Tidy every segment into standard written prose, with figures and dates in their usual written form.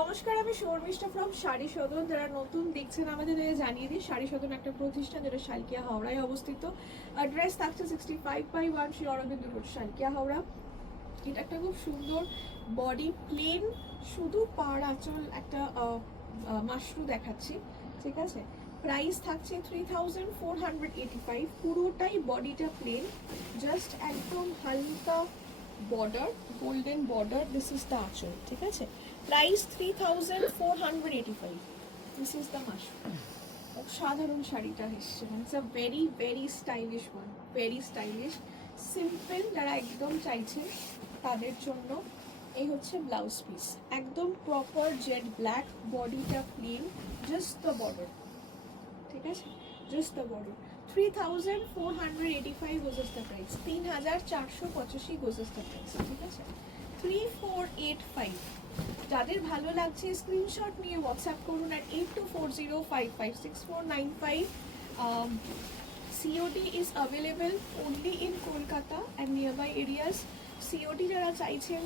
নমস্কার, আমি শর্মিষ্ঠা ফ্রম শাড়ি সদন। যারা নতুন দেখছেন আমাদের জানিয়ে দিই, শাড়ি সদন একটা প্রতিষ্ঠান যেটা শালকিয়া হাওড়ায় অবস্থিত। অ্যাড্রেস থাকছে 65/1 শ্রী অরবিন্দ রোড, শালকিয়া হাওড়া। এটা একটা খুব সুন্দর বডি প্লেন, শুধু পাড় আঁচল একটা মাশরু দেখাচ্ছি, ঠিক আছে। প্রাইস থাকছে 3485। পুরোটাই বডিটা প্লেন, জাস্ট একদম হালকা border, golden border. This is the aanchal, ঠিক আছে। Price 3485। This is the mushroom. সাধারণ শাড়িটা এসছে, it's a very very stylish one, very stylish simple. যারা একদম চাইছে তাদের জন্য এই হচ্ছে ব্লাউজ পিস, একদম প্রপার জেড ব্ল্যাক, বডিটা প্লেন, জাস্ট দ্য বর্ডার, ঠিক আছে, just the border. 3485 goes the price, 3485 goes the price, ঠিক আছে। 3485। যাদের ভালো লাগছে স্ক্রিনশট নিয়ে হোয়াটসঅ্যাপ করুন at 8240556495। COD is available only in Kolkata and nearby areas. COD যারা চাইছেন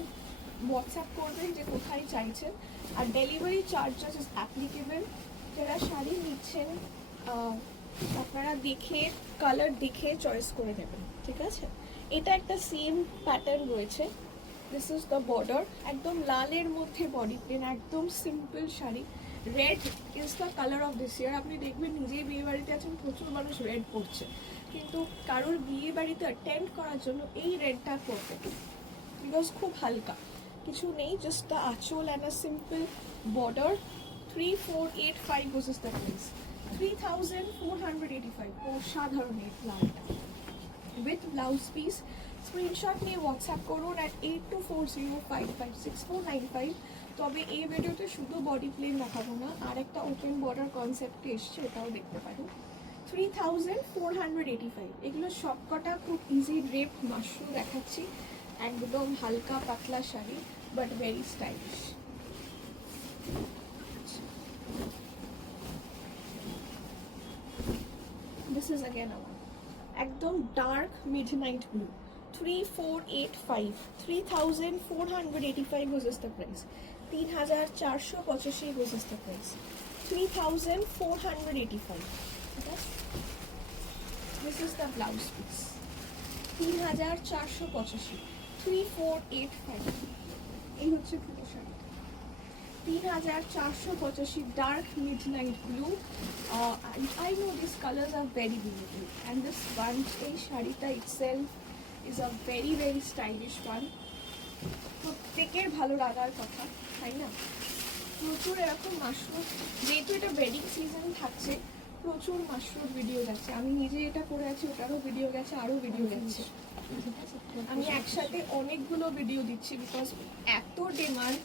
হোয়াটসঅ্যাপ করবেন যে কোথায় চাইছেন, আর ডেলিভারি চার্জেস ইজ অ্যাপ্লিকেবল। যারা শাড়ি নিচ্ছেন আপনারা দেখে, কালার দেখে চয়েস করে নেবেন, ঠিক আছে। এটা একটা সেম প্যাটার্ন রয়েছে। দিস ইজ দ্য বর্ডার, একদম লালের মধ্যে বডি প্লেন, একদম simple sari. Red is the colour of this ইয়ার। আপনি দেখবেন নিজেই বিয়ে বাড়িতে আছেন, প্রচুর মানুষ রেড পরছে, কিন্তু কারোর বিয়ে বাড়িতে অ্যাটেন্ড করার জন্য এই রেডটা পরবে, বিকজ খুব হালকা, কিছু নেই, just the aanchal and a simple border. 3485 goes the price, 3485। অসাধারণ এই লালটা উইথ ব্লাউজ পিস। স্ক্রিনশট নিয়ে হোয়াটসঅ্যাপ করুন at 8240556495। তবে এই ভিডিওতে শুধু বডি প্লেন দেখাবো না, আর একটা ওপেন বর্ডার কনসেপ্টে এসছে, এটাও দেখতে পারেন। 3485। এগুলো সবকটা খুব ইজি ড্রেপ মাশরু দেখাচ্ছি, একদম হালকা পাতলা sari, but very stylish. This is again a one, একদম dark midnight blue. 3485, 3485 goes the price, 3485 goes the price, 3485, ঠিক আছে। This is the blouse piece, 3485, 3485। এই হচ্ছে পুরো sari, 3485, dark midnight blue. I know these colors are very beautiful, and this one, এই শাড়িটা itself is a very very stylish one. প্রত্যেকের ভালো লাগার কথা, তাই না। প্রচুর এরকম মাশরুম, যেহেতু এটা ওয়েডিং সিজন থাকছে, প্রচুর মাশরুম ভিডিও যাচ্ছে। আমি নিজে এটা করে আছি, ওটারও ভিডিও গেছে, আরও ভিডিও যাচ্ছে। আমি একসাথে অনেকগুলো ভিডিও দিচ্ছি, বিকজ এত ডিমান্ড,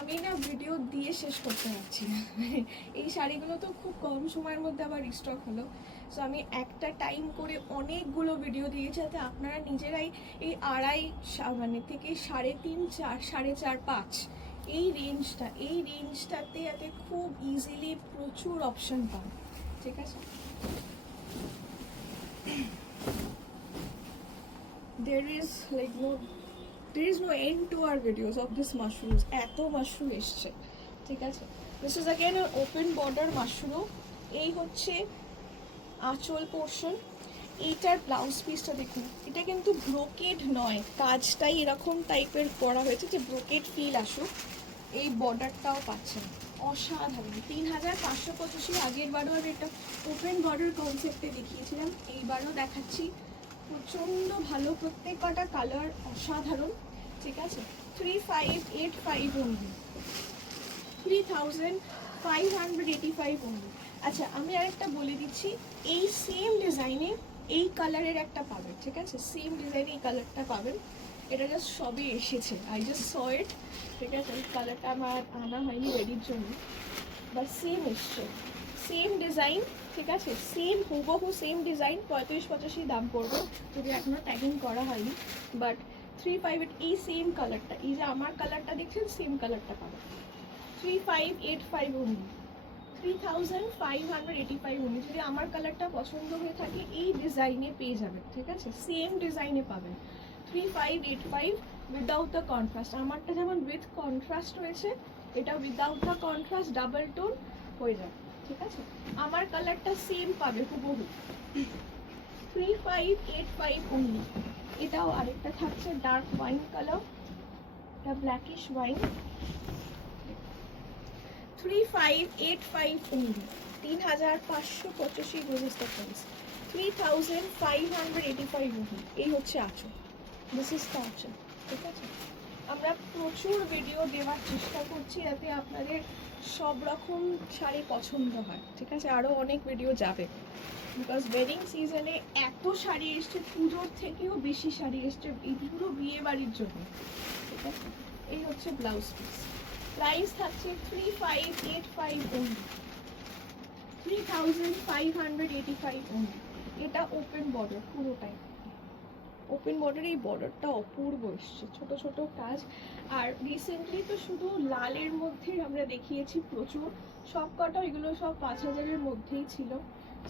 আমি না ভিডিও দিয়ে শেষ করতে পারছি না। এই শাড়িগুলো তো খুব কম সময়ের মধ্যে আবার রিস্টক হলো, সো আমি একটা টাইম করে অনেকগুলো ভিডিও দিয়েছি, যাতে আপনারা নিজেরাই এই মানে থেকে 3.5, 4, 4.5, 5 এই রেঞ্জটাতে যাতে খুব ইজিলি প্রচুর অপশন পান, ঠিক আছে। There is no end to our videos of this mushrooms. এত মাশরুম এসছে, ঠিক আছে। This is again an open border mushroom. এই হচ্ছে আঁচল পোর্শন। এইটার ব্লাউজ পিসটা দেখুন, এটা কিন্তু ব্রোকেড নয়, কাজটাই এরকম টাইপের করা হয়েছে যে ব্রোকেড ফিল আসুক। এই বর্ডারটাও পাচ্ছেন, অসাধারণ। 3585। আগের বারও আমি একটা ওপেন বর্ডার কনসেপ্টে দেখিয়েছিলাম, এইবারও দেখাচ্ছি। প্রচণ্ড ভালো, প্রত্যেক কটা কালার অসাধারণ, ঠিক আছে। 3585 অনলি, 3585 অনলি। আচ্ছা, আমি আরেকটা বলে দিচ্ছি, এই সেম ডিজাইনে এই কালারের একটা পাবেন, ঠিক আছে। সেম ডিজাইনে এই কালারটা পাবেন, এটা জাস্ট সবে এসেছে, আই জাস্ট স ইট, ঠিক আছে। এই কালারটা আমার আনা হয়নি রেডির জন্য, বাট সেম এসছে, সেম ডিজাইন, ঠিক আছে। সেম হুবহু সেম ডিজাইন, 3585 দাম পড়বে, যদি এখনও ট্যাগিং করা হয়নি। বাট 35, এই সেম কালারটা, এই যে আমার কালারটা দেখছেন, সেম কালারটা পাবেন। 3585 অনলি, 3585 অনলি। যদি আমার কালারটা পছন্দ হয়ে থাকে, এই ডিজাইনে পেয়ে যাবেন, ঠিক আছে, সেম ডিজাইনে পাবেন। 3585 উইদাউট দ্য কন্ট্রাস্ট, আমারটা যেমন উইথ কন্ট্রাস্ট রয়েছে, এটা without the contrast double tone হয়ে যাবে, ঠিক আছে। আমার কালারটা সেম পাবে হুবহু, 3585 অনলি। এটাও আরেকটা থাকছে ডার্ক ওয়াইন কালার, এটা blackish wine, 3585 only, 3585 rupees the price, 3585 only. এই হচ্ছে আঁচল, দিস ইজ দ্য আঁচল, ঠিক আছে। আমরা প্রচুর ভিডিও দেওয়ার চেষ্টা করছি যাতে আপনাদের সব রকম শাড়ি পছন্দ হয়, ঠিক আছে। আরও অনেক ভিডিও যাবে, বিকজ ওয়েডিং সিজনে এত শাড়ি এসছে, পুজোর থেকেও বেশি শাড়ি এসছে এই পুরো বিয়ে বাড়ির জন্য, ঠিক আছে। এই হচ্ছে ব্লাউজ পিস, প্রাইস থাকছে 3585 অনলি, 3585 অনলি। এটা ওপেন বর্ডার পুরোটাই, ওপেন বর্ডার, এই বর্ডারটা অপূর্ব এসছে, ছোট ছোট কাজ। আর রিসেন্টলি তো শুধু লালের মধ্যেই আমরা দেখিয়েছি প্রচুর, সব কটা এগুলো সব 5000-এর মধ্যেই ছিল।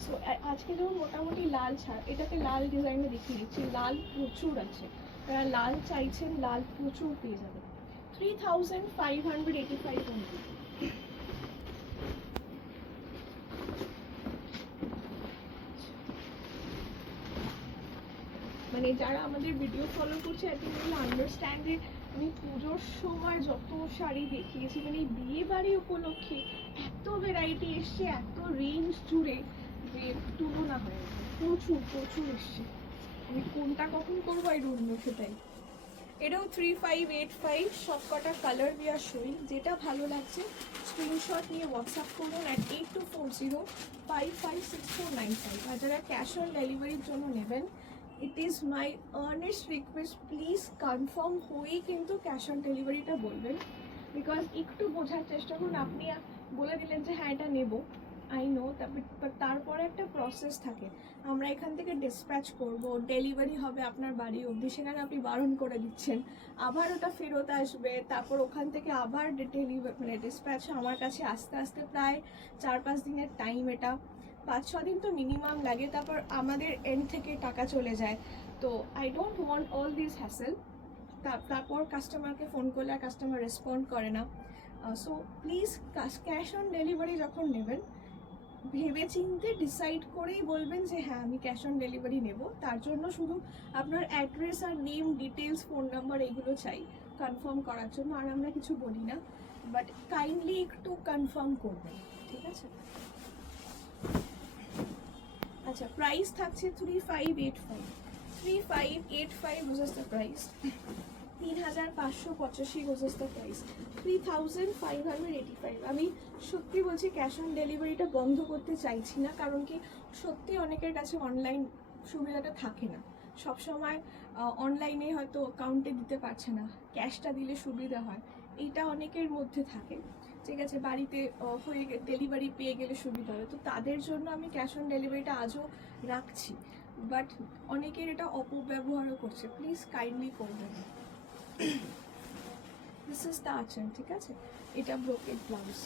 সো আজকে যখন মোটামুটি লাল ছাড়, এটাতে লাল ডিজাইনে দেখিয়ে দিচ্ছি, লাল প্রচুর আছে, যারা লাল চাইছেন লাল প্রচুর পেয়ে যাবেন, 3585 অনলি। মানে যারা আমাদের ভিডিও ফলো করছে আই থিঙ্ক উইল আন্ডারস্ট্যান্ড যে আমি পুজোর সময় যত শাড়ি দেখিয়েছি, মানে এই বিয়ে বাড়ি উপলক্ষে এত ভ্যারাইটি এসছে, এত রেঞ্জ জুড়ে যে তুলনা হয়ে গেছে, প্রচুর প্রচুর এসছে। আমি কোনটা কখন করবো এই রুল সেটাই। এটাও 3585, সব কটা কালার উই আর শোয়িং, যেটা ভালো লাগছে স্ক্রিনশট নিয়ে হোয়াটসঅ্যাপ করুন অ্যাট 8240556495। আর যারা ক্যাশ অন ডেলিভারির জন্য নেবেন, it is my Ernst request, please confirm হয়েই কিন্তু ক্যাশ অন ডেলিভারিটা বলবেন, বিকজ একটু বোঝার চেষ্টা করুন। আপনি বলে দিলেন যে হ্যাঁ এটা নেব, আই নো, তারপরে একটা প্রসেস থাকে, আমরা এখান থেকে ডিসপ্যাচ করব, ডেলিভারি হবে আপনার বাড়ি অবধি, সেখানে আপনি বারণ করে দিচ্ছেন, আবার ওটা ফেরত আসবে, তারপর ওখান থেকে আবার মানে ডিসপ্যাচ আমার কাছে আসতে আসতে প্রায় 4-5 দিনের টাইম, এটা 5-6 দিন তো মিনিমাম লাগে, তারপর আমাদের এন্ড থেকে টাকা চলে যায়। তো I don't want all this hassle. তারপর কাস্টমারকে ফোন করলে আর কাস্টমার রেসপন্ড করে না। So please cash on delivery যখন নেবেন ভেবে চিন্তে ডিসাইড করেই বলবেন যে হ্যাঁ আমি ক্যাশ অন ডেলিভারি নেব। তার জন্য শুধু আপনার অ্যাড্রেস আর নেম ডিটেলস, ফোন নাম্বার এগুলো চাই কনফার্ম করার জন্য, আর আমরা কিছু বলি না, বাট কাইন্ডলি একটু কনফার্ম করবেন, ঠিক আছে। আচ্ছা, প্রাইস থাকছে 3585 was the price, 3585 was the price, 3585। আমি সত্যি বলছি ক্যাশ অন ডেলিভারিটা বন্ধ করতে চাইছি না, কারণ কি সত্যি অনেকের কাছে অনলাইন সুবিধাটা থাকে না, সবসময় অনলাইনে হয়তো অ্যাকাউন্টে দিতে পারছে না, ক্যাশটা দিলে সুবিধা হয়, এইটা অনেকের মধ্যে থাকে, ঠিক আছে। বাড়িতে হয়ে ডেলিভারি পেয়ে গেলে সুবিধা হবে, তো তাদের জন্য আমি ক্যাশ অন ডেলিভারিটা আজও রাখছি, বাট অনেকের এটা অপব্যবহারও করছে, প্লিজ কাইন্ডলি করবেন। দিস ইজ দ্য আঁচল, ঠিক আছে। এটা ব্রোকেড ব্লাউজ,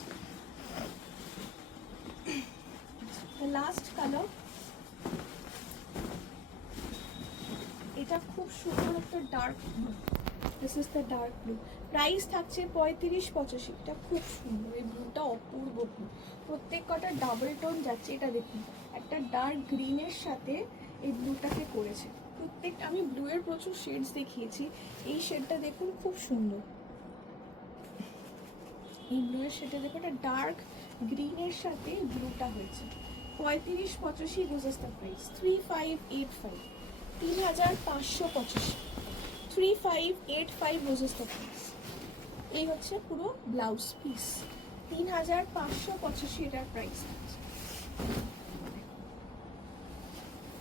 লাস্ট কালার, এটা খুব সুন্দর একটা dark blue, this is the dark blue, price থাকছে 3585। এটা খুব সুন্দর, এই ব্লুটা অপূর্ব ব্লু, প্রত্যেক কটা ডাবল টোন যাচ্ছে। এটা দেখুন একটা ডার্ক গ্রিনের সাথে এই ব্লুটাকে করেছে, প্রত্যেকটা আমি ব্লু এর প্রচুর শেডস দেখিয়েছি, এই শেডটা দেখুন খুব সুন্দর, এই ব্লু এর শেডে দেখুন একটা ডার্ক গ্রিনের সাথে ব্লুটা হয়েছে, 3585 goes the price, 3585, 3585, 3585 goes the price. এই হচ্ছে পুরো ব্লাউজ পিস, 3585 এটার প্রাইস আছে,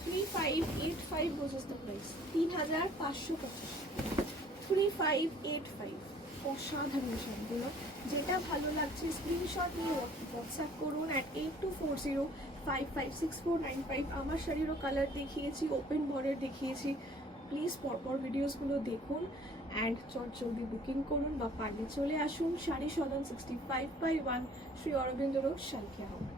3585 রোজেস দ্য প্রাইস, 3585, 3585। অসাধারণ শাড়িগুলো, যেটা ভালো লাগছে স্ক্রিনশট নিয়ে হোয়াটসঅ্যাপ করুন অ্যাট 8240556495। আমার শাড়িরও কালার দেখিয়েছি, ওপেন বর্ডার দেখিয়েছি, প্লিজ পরপর ভিডিওসগুলো দেখুন অ্যান্ড জলদি বুকিং করুন বা পারলে চলে আসুন শাড়ি সদন 65/1 শ্রী অরবিন্দ রোড, সালকিয়া হাওড়া।